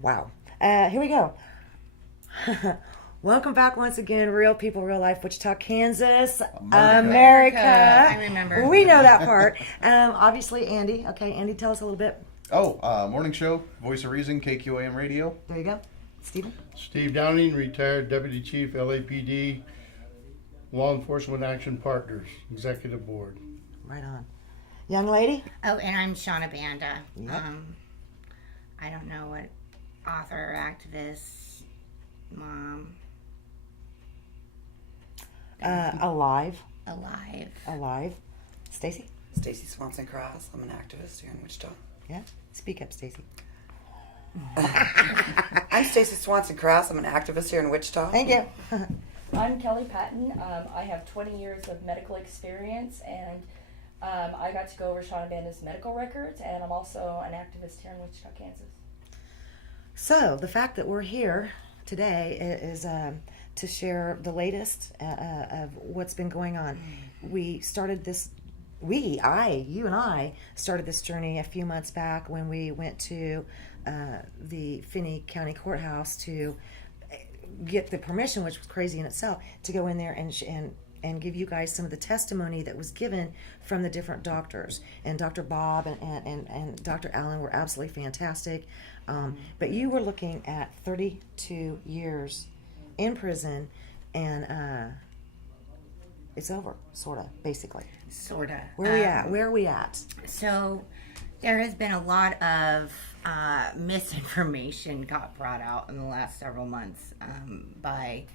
Wow. Here we go. Welcome back once again, Real People, Real Life, Wichita, Kansas, America. I remember. We know that part. Obviously, Andy. Okay, Andy, tell us a little bit. Morning show, Voice of Reason, KQAM Radio. There you go. Stephen? Steve Downing, retired Deputy Chief, LAPD, Law Enforcement Action Partners, Executive Board. Right on. Young lady? Oh, and I'm Shana Banda. Yep. I don't know what author, activist, mom, Alive. alive. Stacy? Stacy Swanson Cross. I'm an activist here in Wichita. Yeah? Speak up, Stacy. I'm Stacy Swanson Cross. I'm an activist here in Wichita. Thank you. I'm Kelly Patton. I have 20 years of medical experience, and I got to go over Shana Banda's medical records, and I'm also an activist here in Wichita, Kansas. So, the fact that we're here today is to share the latest of what's been going on. We started this, you and I started this journey a few months back when we went to the Fianl County Courthouse to get the permission, which was crazy in itself, to go in there and give you guys some of the testimony that was given from the different doctors. And Dr. Bob and Dr. Allen were absolutely fantastic. But you were looking at 32 years in prison, and it's over, sort of, basically. Sort of. Where are we at? So there has been a lot of misinformation got brought out in the last several months by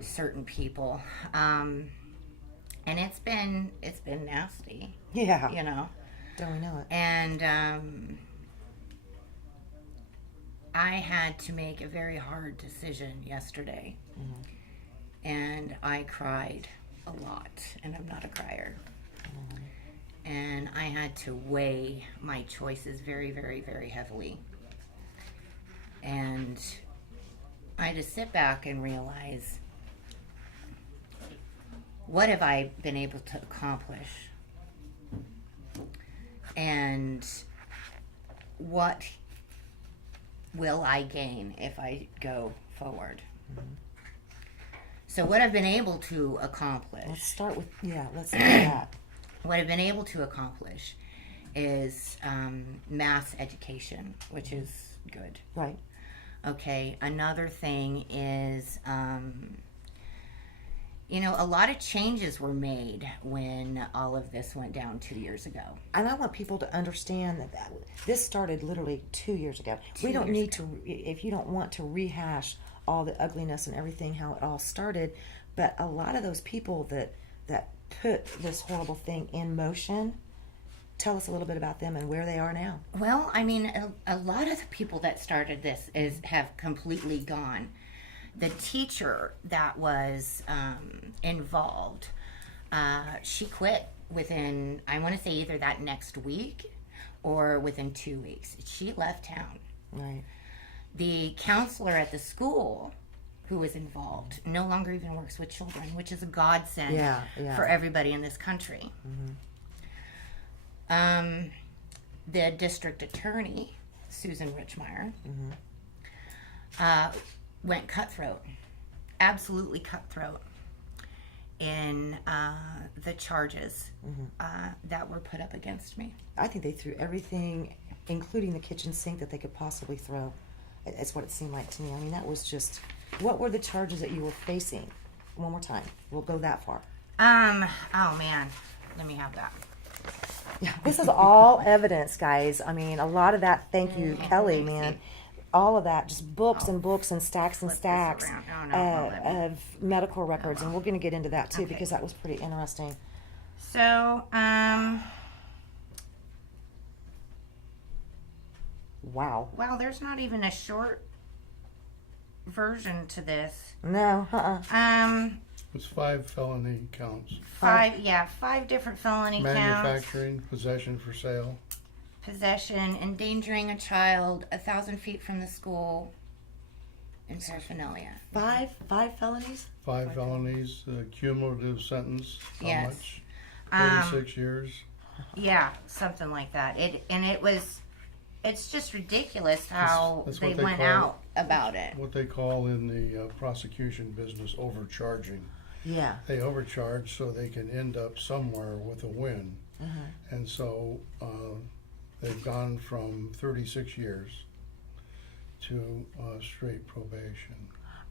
certain people, and it's been nasty. Yeah. You know. Don't we know it? And I had to make a very hard decision yesterday, and I cried a lot, and I'm not a crier. And I had to weigh my choices very, very, very heavily. And I had to sit back and realize, what have I been able to accomplish? And what will I gain if I go forward? So what I've been able to accomplish. Let's start with let's do that. What I've been able to accomplish is mass education, which is good. Right. Okay. Another thing is, a lot of changes were made when all of this went down 2 years ago. And I want people to understand that this started literally 2 years ago. We don't need to, if you don't want to rehash all the ugliness and everything, how it all started, but a lot of those people that put this horrible thing in motion, tell us a little bit about them and where they are now. Well, I mean, a lot of the people that started this have completely gone. The teacher that was involved, she quit within, I want to say, either that next week or within 2 weeks. She left town. Right. The counselor at the school who was involved no longer even works with children, which is a godsend for everybody in this country. The district attorney, Susan Richmeyer, went cutthroat, absolutely cutthroat in the charges that were put up against me. I think they threw everything, including the kitchen sink, that they could possibly throw. It's what it seemed like to me. I mean, that was just... What were the charges that you were facing? One more time. We'll go that far. Oh man, let me have that. Yeah, this is all evidence, guys. I mean, a lot of that, thank you, Kelly, man. All of that, just books and books and stacks and stacks of medical records. And we're going to get into that too, because that was pretty interesting. So, Wow. well, there's not even a short version to this. No, It's 5 felony counts. Five different felony counts. Manufacturing, possession for sale. Possession, endangering a child 1,000 feet from the school, and paraphernalia. Five felonies? 5 felonies, cumulative sentence. How Yes. much? 36 years. Yeah, something like that. It was it's just ridiculous how That's they what they went call out about it. What they call in the prosecution business overcharging. Yeah. They overcharge so they can end up somewhere with a win. And so they've gone from 36 years to straight probation.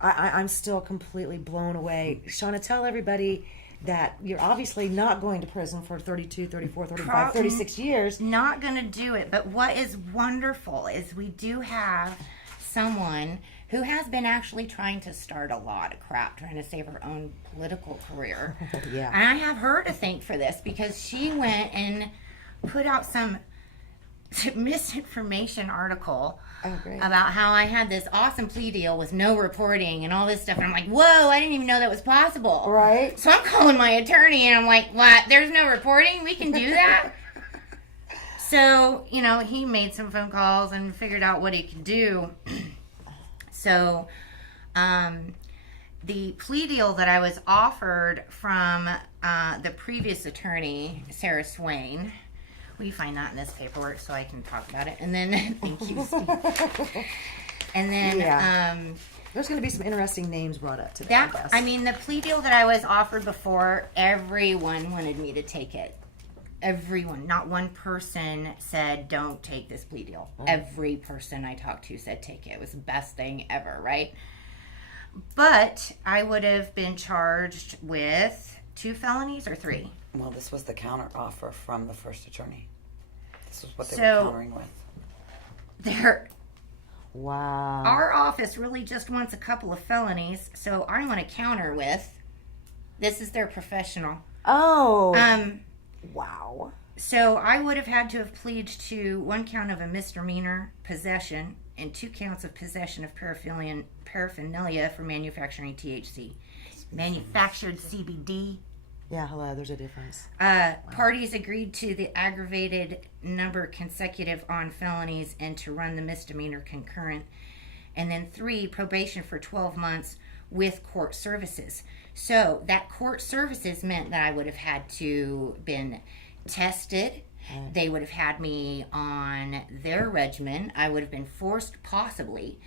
I'm still completely blown away. Shana, tell everybody that you're obviously not going to prison for 32, 34, 35, 36 years. Not going to do it. But what is wonderful is we do have someone who has been actually trying to start a lot of crap, trying to save her own political career. Yeah. And I have her to thank for this because she went and put out some misinformation article about how I had this awesome plea deal with no reporting and all this stuff. And I'm like, whoa, I didn't even know that was possible. Right. So I'm calling my attorney and I'm like, what? There's no reporting? We can do that? So, you know, he made some phone calls and figured out what he could do. So, the plea deal that I was offered from the previous attorney, Sarah Swain, will you find that in this paperwork so I can talk about it? And then, thank you, Steve. And then, there's going to be some interesting names brought up today. I mean, the plea deal that I was offered before, everyone wanted me to take it. Everyone, not one person said don't take this plea deal. Every person I talked to said take it. It was the best thing ever, right? But I would have been charged with 2 felonies or 3. Well, this was the counter offer from the first attorney. This is what they So- were countering with. Wow. Our office really just wants a couple of felonies, so I want to counter with, this is their professional. Oh. Wow. So I would have had to have pleaded to 1 count of a misdemeanor possession and 2 counts of possession of paraphernalia for manufacturing THC. Manufactured CBD. Yeah, hello, there's a difference. Parties agreed to the aggravated number consecutive on felonies and to run the misdemeanor concurrent. And then 3, probation for 12 months with court services. So that court services meant that I would have had to been tested. They would have had me on their regimen. I would have been forced possibly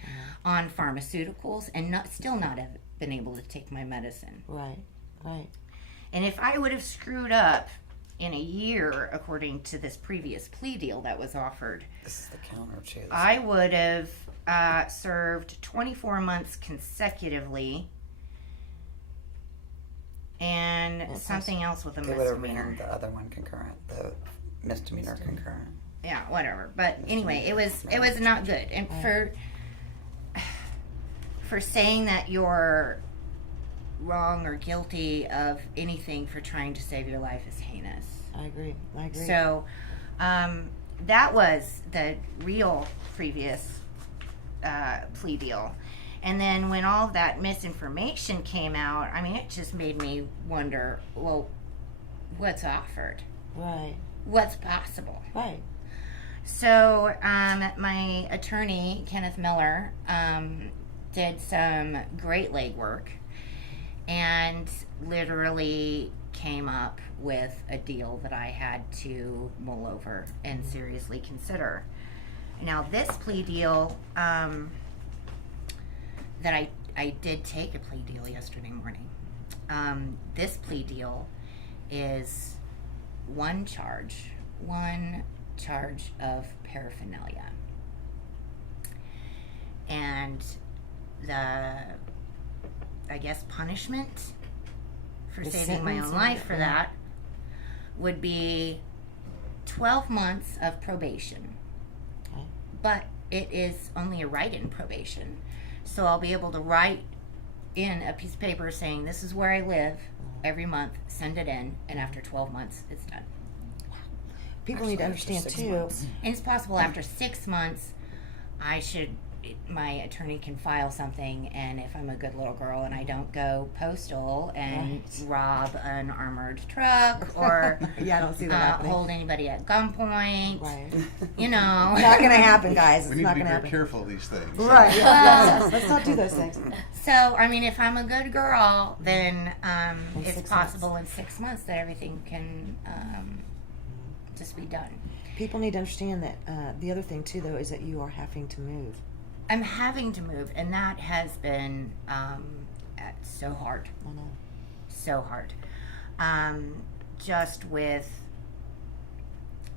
on pharmaceuticals and still not have been able to take my medicine. Right. And if I would have screwed up in a year, according to this previous plea deal that was offered, This is the counter to this. I would have served 24 months consecutively and something else with a They would have misdemeanor. ran the other one concurrent, the misdemeanor concurrent. Yeah, whatever. But anyway, it was not good. And for saying that you're wrong or guilty of anything for trying to save your life is heinous. I agree. So that was the real previous plea deal. And then when all of that misinformation came out, I mean, it just made me wonder, well, what's offered? Right. What's possible? Right. So my attorney, Kenneth Miller, did some great legwork and literally came up with a deal that I had to mull over and seriously consider. Now, this plea deal, that I did take a plea deal yesterday morning. This plea deal is one charge of paraphernalia. And I guess punishment for The saving my own sentence, life for yeah. that would be 12 months of probation. Okay. But it is only a write-in probation. So I'll be able to write in a piece of paper saying this is where I live every month, send it in, and after 12 months, it's done. People need to Actually, understand after 6 too. months. And it's possible after 6 months, my attorney can file something, and if I'm a good little girl and I don't go postal and rob an armored truck or Yeah, I don't see that happening. hold anybody at gunpoint, Right. you know. Not gonna happen, guys. We It's need not to be gonna very happen. careful of these things. Right. Yeah. Let's not do those things. So, I mean, if I'm a good girl, then In it's 6 possible in 6 months that everything can just be done. People need to understand that the other thing too, though, is that you are having to move. I'm having to move, and that has been so hard. I know. So hard. Just with,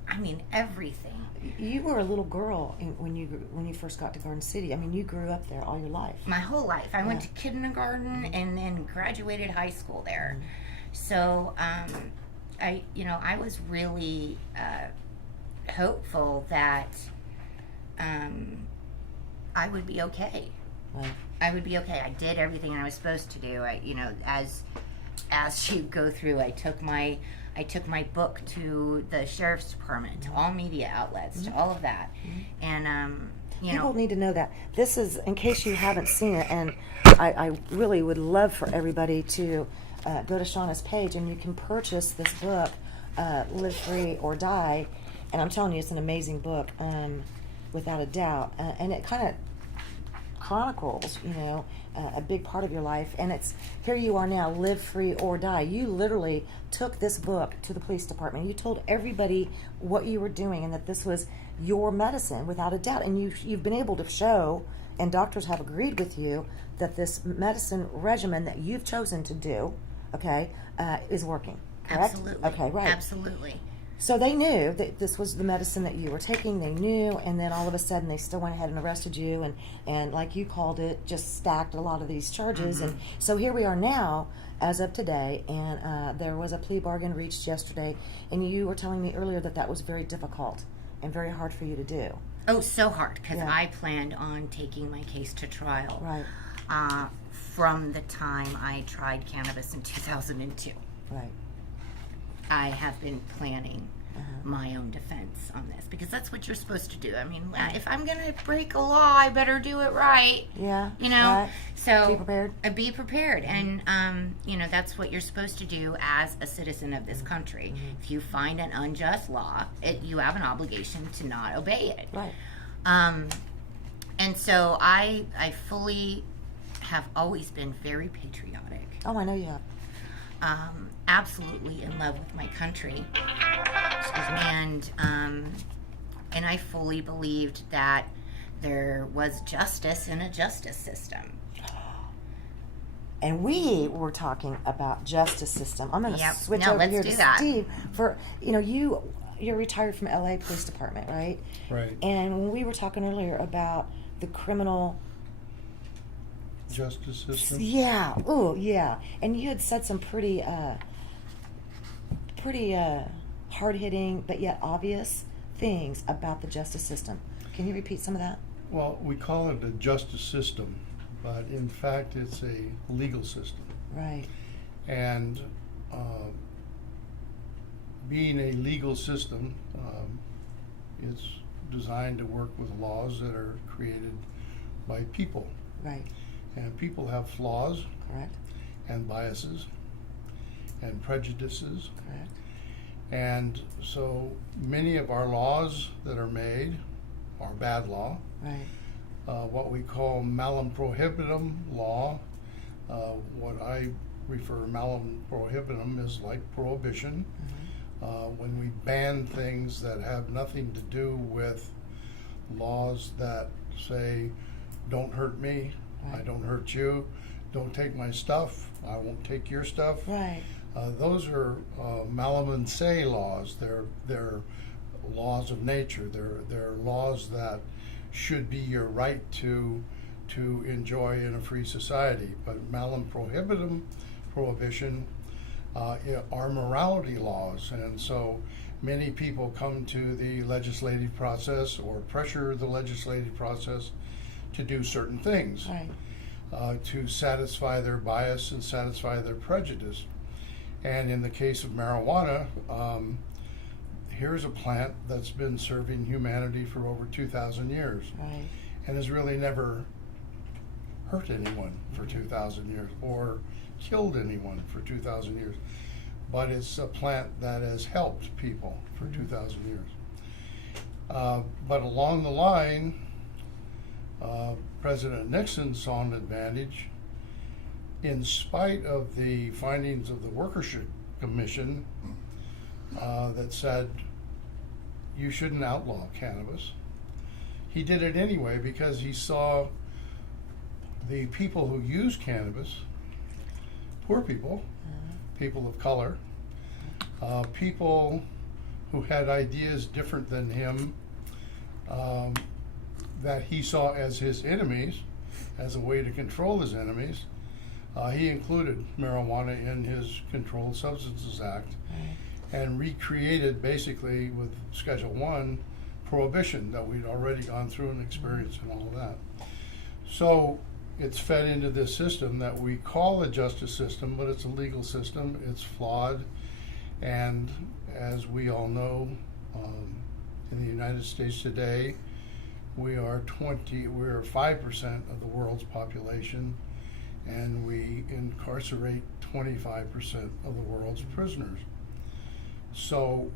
I mean, everything. You were a little girl when you first got to Garden City. I mean, you grew up there all your life. My whole life. I went to kindergarten and then graduated high school there. So, I was really hopeful that I would be okay. Right. I would be okay. I did everything I was supposed to do. As you go through, I took my book to the sheriff's department, to all media outlets, to all of that, and People need to know that. This is, in case you haven't seen it, and I really would love for everybody to go to Shana's page, and you can purchase this book, Live Free or Die, and I'm telling you, it's an amazing book, without a doubt, and it kind of chronicles, a big part of your life, and it's, here you are now, live free or die. You literally took this book to the police department. You told everybody what you were doing and that this was your medicine without a doubt, and you've been able to show, and doctors have agreed with you, that this medicine regimen that you've chosen to do, okay, is working, correct? absolutely, Okay, right. absolutely. So they knew that this was the medicine that you were taking. They knew, and then all of a sudden they still went ahead and arrested you, and like you called it, just stacked a lot of these charges. And so here we are now, as of today, and there was a plea bargain reached yesterday, and you were telling me earlier that was very difficult and very hard for you to do. Oh, so hard, because Yeah. I planned on taking my case to trial. Right. From the time I tried cannabis in 2002. Right. I have been planning my own defense on this, because that's what you're supposed to do. I mean, if I'm going to break a law, I better do it right. Yeah. Right. So Be prepared. Be prepared, and that's what you're supposed to do as a citizen of this country. If you find an unjust law, you have an obligation to not obey it. Right. And so I fully have always been very patriotic. Oh, I know you have. Absolutely in love with my country, and I fully believed that there was justice in a justice system. And we were talking about justice system. I'm going to switch over let's here do to that. Steve for you're retired from LA Police Department, right? Right. And when we were talking earlier about the criminal. Justice system. Yeah. Oh, yeah. And you had said some pretty hard-hitting but yet obvious things about the justice system. Can you repeat some of that? Well, we call it a justice system, but in fact it's a legal system. Right. And being a legal system, it's designed to work with laws that are created by people. Right. And people have flaws Correct. and biases and prejudices. Correct. And so many of our laws that are made are bad law. Right. What we call malum prohibitum law, what I refer malum prohibitum is like prohibition. When we ban things that have nothing to do with laws that say, don't hurt me, I don't hurt you, don't take my stuff, I won't take your stuff. Right. Those are malum in se laws. They're laws of nature. They're laws that should be your right to enjoy in a free society. But malum prohibitum, prohibition, are morality laws. And so many people come to the legislative process or pressure the legislative process to do certain things, Right. to satisfy their bias and satisfy their prejudice. And in the case of marijuana, here's a plant that's been serving humanity for over 2,000 years Right. and has really never hurt anyone for 2,000 years or killed anyone for 2,000 years. But it's a plant that has helped people for 2,000 years. But along the line, President Nixon saw an advantage. In spite of the findings of the Workers' Commission that said you shouldn't outlaw cannabis. He did it anyway because he saw the people who use cannabis, poor people, people of color, people who had ideas different than him, that he saw as his enemies, as a way to control his enemies. He included marijuana in his Controlled Substances Act and recreated basically with Schedule 1 prohibition that we'd already gone through and experienced and all of that. So it's fed into this system that we call a justice system, but it's a legal system. It's flawed, and as we all know, in the United States today, we are 5% of the world's population, and we incarcerate 25% of the world's prisoners. So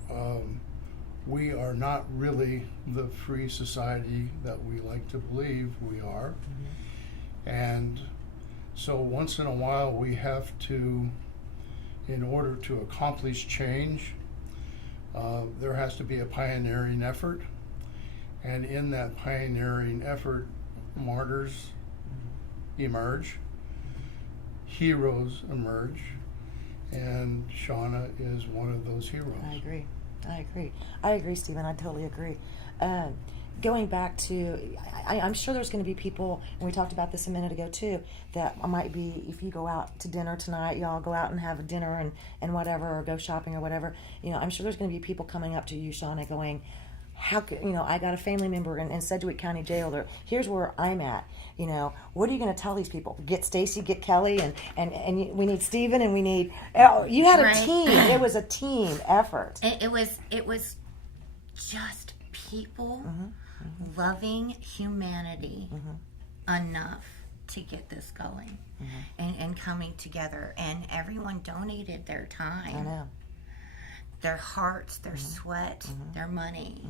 we are not really the free society that we like to believe we are. And so once in a while we have to, in order to accomplish change, there has to be a pioneering effort. And in that pioneering effort, martyrs emerge, heroes emerge, and Shana is one of those heroes. I agree, Stephen. I totally agree. Going back to, I'm sure there's going to be people, and we talked about this a minute ago too, that might be, if you go out to dinner tonight, y'all go out and have a dinner and whatever, or go shopping or whatever, I'm sure there's going to be people coming up to you, Shana, going, how could, I got a family member in Sedgwick County Jail, or here's where I'm at. What are you going to tell these people? Get Stacy, get Kelly, and we need Stephen, and we need. You had a team. It was a team effort. It was just people loving humanity enough to get this going and coming together, and everyone donated their time. I know. Their hearts, their sweat, their money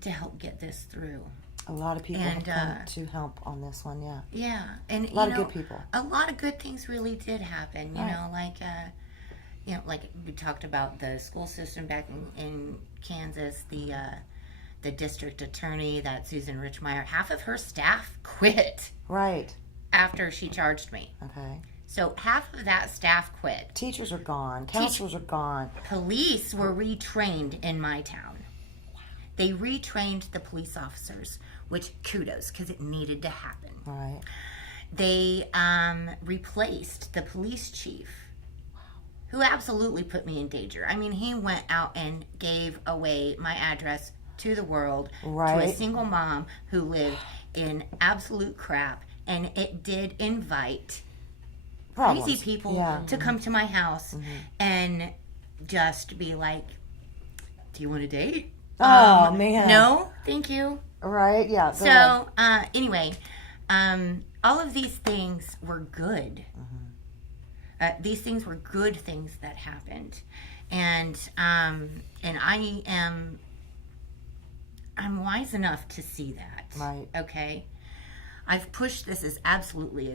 to help get this through. A lot of people have come to help on this one, yeah. Yeah, and a lot of good people. A lot of good things really did happen. Like we talked about the school system back in Kansas, the district attorney, that Susan Richmeyer, half of her staff quit. Right. After she charged me. Okay. So half of that staff quit. Teachers are gone. Counselors are gone. Police were retrained in my town. They retrained the police officers, which kudos, because it needed to happen. Right. They replaced the police chief, who absolutely put me in danger. I mean, he went out and gave away my address to the world, to a single mom who lived in absolute crap, and it did invite crazy people to come to my house and just be like, do you want to date? Oh, man. No, thank you. Right, yeah. So, anyway, all of these things were good. These things were good things that happened. And I'm wise enough to see that. Right. Okay? I've pushed this as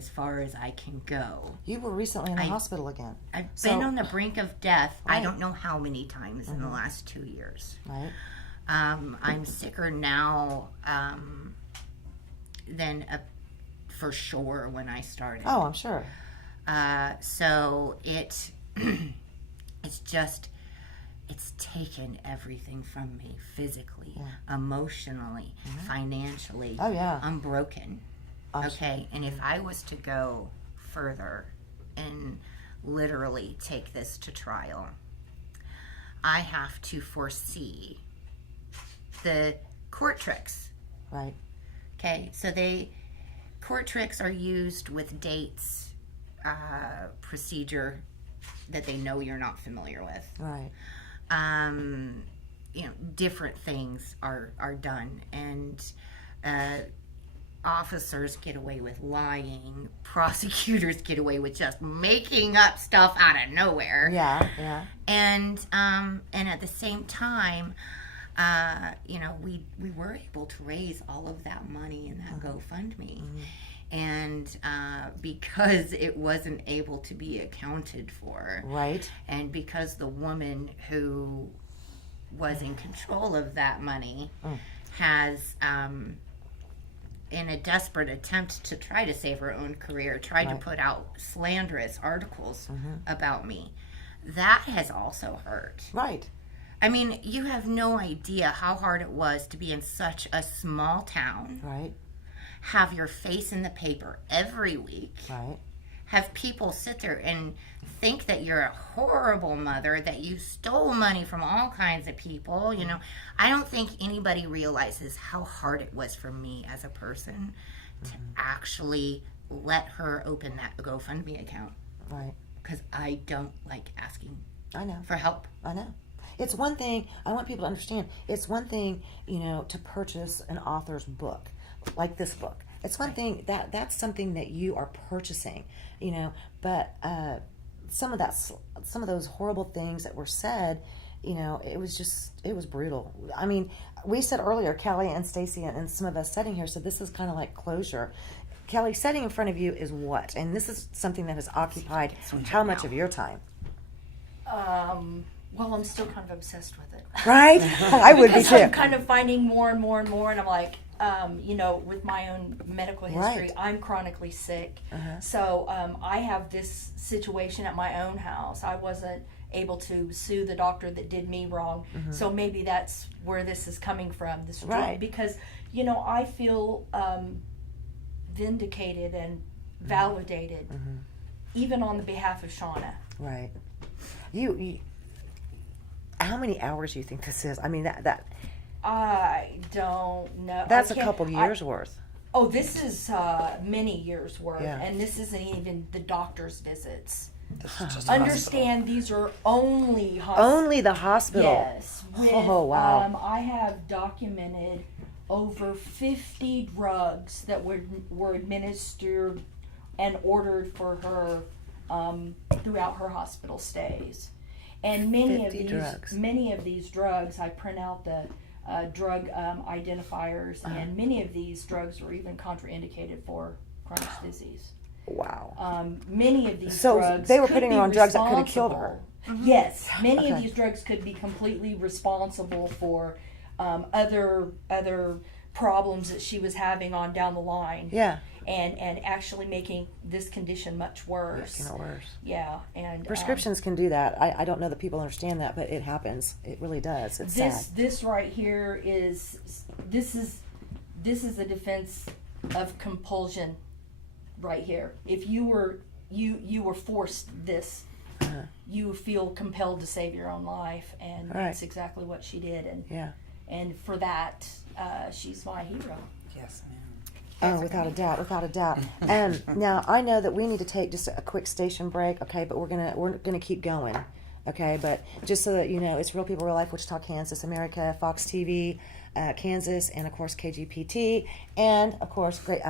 far as I can go. You were recently in the hospital again. I've been on the brink of death. Right. I don't know how many times in the last 2 years. Right. I'm sicker now than for sure when I started. Oh, I'm sure. So it's taken everything from me physically, emotionally, financially. Oh, yeah. I'm broken. Awesome. Okay, and if I was to go further and literally take this to trial, I have to foresee the court tricks. Right. Okay, so court tricks are used with dates, procedure that they know you're not familiar with. Right. Different things are done, and officers get away with lying, prosecutors get away with just making up stuff out of nowhere. Yeah, yeah. And at the same time, we were able to raise all of that money in that GoFundMe. And because it wasn't able to be accounted for. Right. And because the woman who was in control of that money has, in a desperate attempt to try to save her own career, tried to put out slanderous articles about me. That has also hurt. Right. I mean, you have no idea how hard it was to be in such a small town, Right. have your face in the paper every week, Right. have people sit there and think that you're a horrible mother, that you stole money from all kinds of people. You know, I don't think anybody realizes how hard it was for me as a person to actually let her open that GoFundMe account, Right. because I don't like asking I know. for help. I know. It's one thing, I want people to understand, it's one thing, you know, to purchase an author's book, like this book. It's one thing, that's something that you are purchasing, you know, but some of those horrible things that were said, you know, it was brutal. I mean, we said earlier, Kelly and Stacy and some of us sitting here said this is kind of like closure. Kelly, sitting in front of you is what? And this is something that has occupied how much of your time? Well, I'm still kind of obsessed with it. Right? I would be Because I'm too. kind of finding more and more and more, and I'm like, you know, with my own medical history, Right. I'm chronically sick. So I have this situation at my own house. I wasn't able to sue the doctor that did me wrong. So maybe that's where this is coming from, this Right. because, you know, I feel vindicated and validated, even on the behalf of Shana. Right. You how many hours do you think this is? I mean, that I don't know. that's I a can't- couple years worth. Oh, this is many years worth, Yeah. and this isn't even the doctor's visits. This is just a Understand these are only hospital. Only the hospital. Yes. With, Oh, wow. I have documented over 50 drugs that were administered and ordered for her throughout her hospital stays, and many 50 drugs. many of these drugs, I print out the drug identifiers, and many of these drugs were even contraindicated for Crohn's disease. Wow. Many of these So drugs they were could putting be her on drugs that could have killed her. responsible. Yes, many of Okay. these drugs could be completely responsible for other problems that she was having on down the line. Yeah. And actually making this condition much worse. Making it worse. Yeah, and Prescriptions can do that. I don't know that people understand that, but it happens. It really does. It's sad. This right here is this is a defense of compulsion right here. If you were forced this, you feel compelled to save your own life, and Right. that's exactly what she did. Yeah. And for that, she's my hero. Yes, ma'am. Oh, without a doubt, without a doubt. Now I know that we need to take just a quick station break, okay? But we're gonna keep going, okay? But just so that you know, it's Real People, Real Life, Wichita, Kansas, America, Fox TV, Kansas, and of course KGPT, and of course Great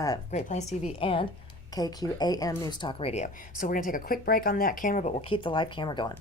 Plains TV and KQAM News Talk Radio. So we're gonna take a quick break on that camera, but we'll keep the live camera going.